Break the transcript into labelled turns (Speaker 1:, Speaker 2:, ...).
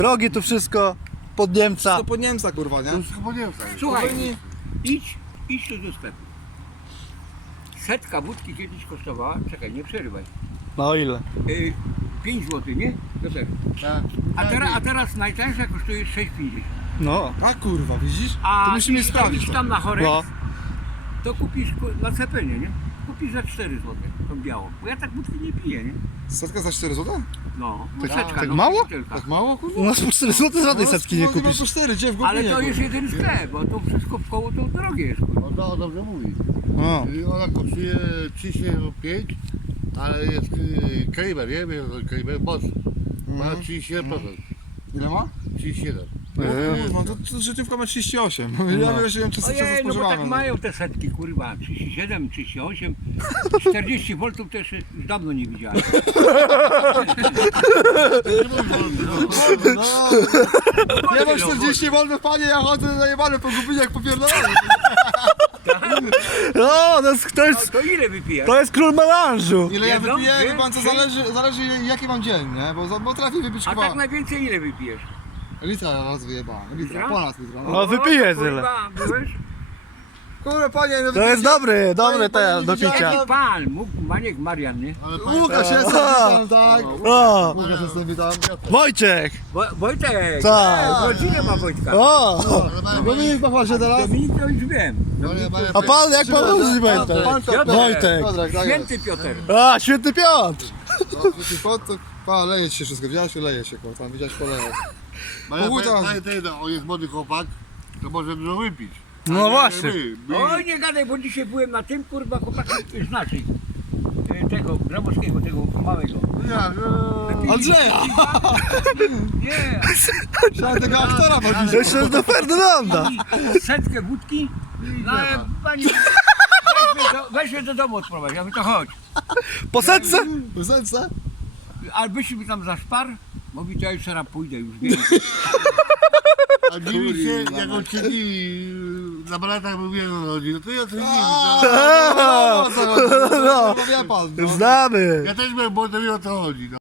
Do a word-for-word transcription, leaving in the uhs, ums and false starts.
Speaker 1: Rogi tu wszystko pod Niemca.
Speaker 2: To pod Niemca, kurwa, nie?
Speaker 3: To wszystko po Niemcach.
Speaker 4: Słuchaj,
Speaker 2: Powinni-
Speaker 4: idź, idź tu do sklepu. Setka wódki kiedyś kosztowała, czekaj, nie przerywaj,
Speaker 1: No ile?
Speaker 4: yy, pięć złotych, nie? Do tego.
Speaker 3: Tak.
Speaker 4: A, teraz, a teraz najtańsza kosztuje sześć pięćdziesiąt.
Speaker 1: No.
Speaker 2: A kurwa, widzisz?
Speaker 4: A
Speaker 2: To musimy
Speaker 4: jeśli
Speaker 2: sprawdzić.
Speaker 4: idziesz
Speaker 2: to.
Speaker 4: tam na chorek,
Speaker 1: No.
Speaker 4: to kupisz ku- na cepenie, nie? Kupisz za cztery złote tą białą. Bo ja tak wódki nie piję, nie?
Speaker 2: Setka za cztery złote?
Speaker 4: No,
Speaker 1: Tak-
Speaker 4: setka,
Speaker 1: tak
Speaker 4: no,
Speaker 1: mało?
Speaker 4: butelka.
Speaker 2: Tak mało, kurwa?
Speaker 1: U nas po cztery złote żadnej setki nie kupisz.
Speaker 2: po cztery, gdzie w Goblinie,
Speaker 4: Ale to
Speaker 2: kurwa?
Speaker 4: już jeden sklep, bo to wszystko w koło to drogie jest, kurwa.
Speaker 3: No to dobrze mówi.
Speaker 1: O.
Speaker 3: I ona kosztuje trzydzieści pięć, ale jest y, kaliber, nie? Jest kaliber moc. Ma trzydzieści jeden procent.
Speaker 2: Ile ma?
Speaker 3: trzydzieści jeden.
Speaker 2: O kurwa, to, to życiówka ma trzydzieści osiem. Ja wierzyłem, czy co
Speaker 4: Ojej, no bo tak
Speaker 2: spożywamy.
Speaker 4: mają te setki, kurwa, trzydzieści siedem, trzydzieści osiem, czterdzieści woltów też już dawno nie widziałem.
Speaker 2: No, ja mam czterdzieści wolnych, panie, ja chodzę zajebany po Goblinie jak popierdolony.
Speaker 1: O, to jest, to
Speaker 4: No,
Speaker 1: jest,
Speaker 4: to ile wypijasz?
Speaker 1: to jest król melanżu.
Speaker 2: Ile ja
Speaker 4: Jedno?
Speaker 2: wypiję,
Speaker 4: Dwie?
Speaker 2: wie pan co,
Speaker 4: Trzy?
Speaker 2: zależy, zależy jaki mam dzień, nie? Bo, bo trafię wypić
Speaker 4: A
Speaker 2: chyba
Speaker 4: tak najwięcej ile wypijesz?
Speaker 2: litra raz wyjebałem, litra,
Speaker 4: Litra?
Speaker 2: ponad litra. No.
Speaker 1: No wypiję
Speaker 4: to,
Speaker 1: tyle.
Speaker 4: kurwa, byłeś?
Speaker 2: Kurwa, panie, no
Speaker 1: To jest dobry, dobry ten do
Speaker 2: widziałem.
Speaker 1: picia.
Speaker 4: Jaki pan, mógł Maniek Marian, nie?
Speaker 3: Ale panie,
Speaker 2: Łukasz się witam, tak?
Speaker 1: O,
Speaker 2: Łukasz się witam.
Speaker 1: Wojciek.
Speaker 4: Wo Wojtek!
Speaker 1: Tak.
Speaker 4: E, w rodzinie ma Wojtka.
Speaker 1: O,
Speaker 3: ale panie,
Speaker 2: Dominik, pochwal się teraz.
Speaker 4: Dominik to już wiem.
Speaker 3: ale panie,
Speaker 1: a pan jak pan nazywa pamięta?
Speaker 2: Pan to-
Speaker 1: Wojtek.
Speaker 2: Piotrek, tak jest.
Speaker 4: Święty Piotr.
Speaker 1: A, święty Piotr.
Speaker 2: No, ty pot, to, pa, leje ci się wszystko, widziałeś? Leje się, kurwa, tam widziałeś, poleje.
Speaker 3: panie,
Speaker 2: Połudzam.
Speaker 3: panie, panie, panie, on jest młody chłopak, to może dużo wypić.
Speaker 1: No
Speaker 3: Ale
Speaker 1: właśnie.
Speaker 3: My, my,
Speaker 4: Oj, nie gadaj, bo dzisiaj byłem na tym, kurwa, chłopaki, znaczy, e, tego, Grabowskiego, tego małego.
Speaker 3: ja, no,
Speaker 2: Andrzeja!
Speaker 4: Nie,
Speaker 2: Trzeba tego aktora podnieść.
Speaker 1: Jeszcze do Ferdynanda.
Speaker 4: setkę wódki, no ale pani, weź mnie, do, weź mnie do domu odprowadź, ja mówię, to chodź.
Speaker 1: Po setce?
Speaker 2: W serce?
Speaker 4: Ale byś mi tam zaszparł? Mówi, to ja już teraz pójdę, już wiem.
Speaker 3: a dziwi się, jak on siedzi na baletach, mówię, no chodzi, no to ja to nie wiem.
Speaker 2: No, no, no, no, wie pan, no.
Speaker 1: Znamy.
Speaker 3: Ja też byłem, bo to wie o co chodzi, no.